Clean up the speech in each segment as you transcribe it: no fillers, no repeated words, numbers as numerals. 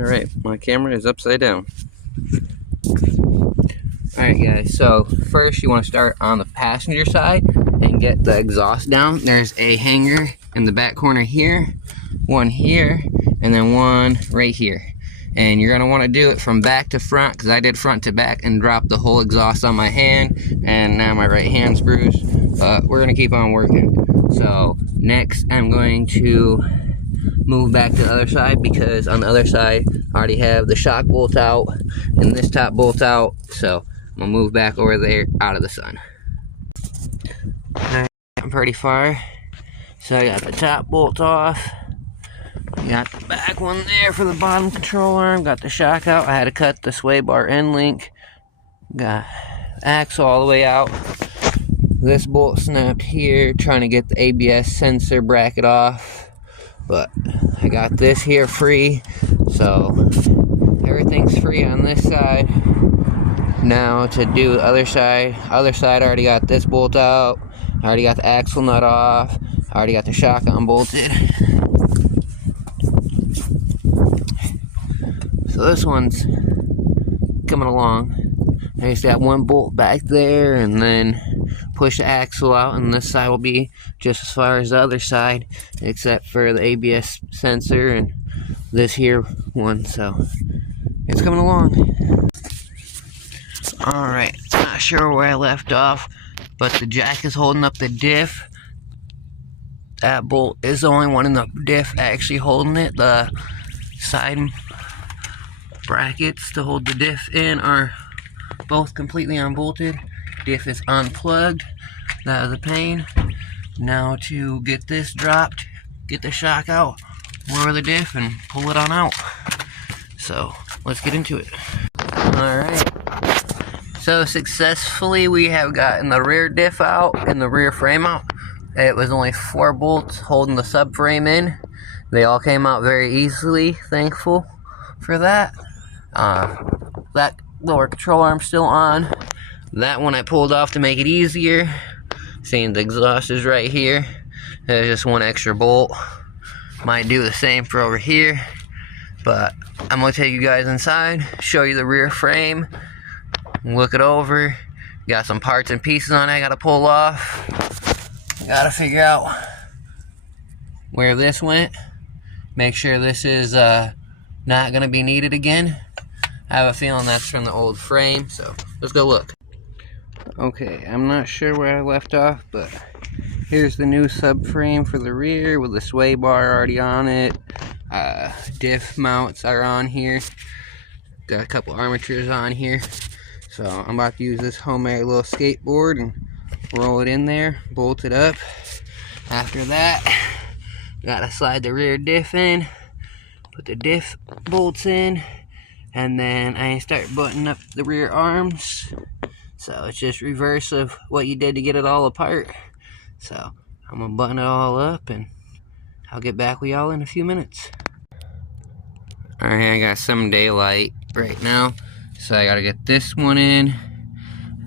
Alright, my camera is upside down. Alright guys, so first you want to start on the passenger side and get the exhaust down. There's a hanger in the back corner here, one here, and then one right here. And you're going to want to do it from back to front, because I did front to back and dropped the whole exhaust on my hand, and now my right hand's bruised. But we're going to keep on working. So next I'm going to move back to the other side, because on the other side I already have the shock bolt out and this top bolt out. So I'm going to move back over there out of the sun. Alright, I'm pretty far. So I got the top bolt off. Got the back one there for the bottom control arm. Got the shock out. I had to cut the sway bar end link. Got axle all the way out. This bolt snapped here, trying to get the ABS sensor bracket off. But I got this here free. So everything's free on this side. Now to do the other side. Other side I already got this bolt out. I already got the axle nut off. I already got the shock unbolted. So this one's coming along. I just got one bolt back there, and then push the axle out, and this side will be just as far as the other side, except for the ABS sensor and this here one. So it's coming along. Alright, not sure where I left off, but the jack is holding up the diff. That bolt is the only one in the diff actually holding it. The side brackets to hold the diff in are both completely unbolted. Diff is unplugged. That was a pain. Now to get this dropped, get the shock out, lower the diff, and pull it on out. So let's get into it. Alright. So successfully we have gotten the rear diff out and the rear frame out. It was only 4 bolts holding the subframe in. They all came out very easily, thankful for that. That lower control arm's still on. That one I pulled off to make it easier. Seeing the exhaust is right here. There's just one extra bolt. Might do the same for over here. But I'm going to take you guys inside, show you the rear frame, look it over. Got some parts and pieces on it I got to pull off. Got to figure out where this went. Make sure this is not going to be needed again. I have a feeling that's from the old frame, so let's go look. Okay, I'm not sure where I left off, but here's the new subframe for the rear with the sway bar already on it. Diff mounts are on here. Got a couple armatures on here. So I'm about to use this homemade little skateboard and roll it in there, bolt it up. After that, gotta slide the rear diff in, put the diff bolts in, and then I start buttoning up the rear arms. So it's just reverse of what you did to get it all apart. So I'm gonna button it all up, and I'll get back with y'all in a few minutes. Alright, I got some daylight right now, so I gotta get this one in.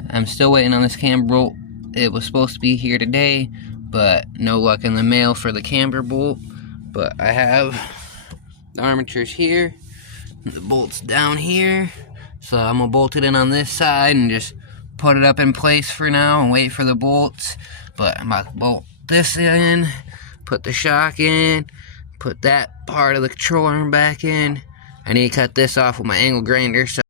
I'm still waiting on this camber bolt. It was supposed to be here today, but no luck in the mail for the camber bolt. But I have the armatures here, the bolts down here, so I'm gonna bolt it in on this side and just put it up in place for now and wait for the bolts. But I'm about to bolt this in, put the shock in, put that part of the control arm back in. I need to cut this off with my angle grinder, so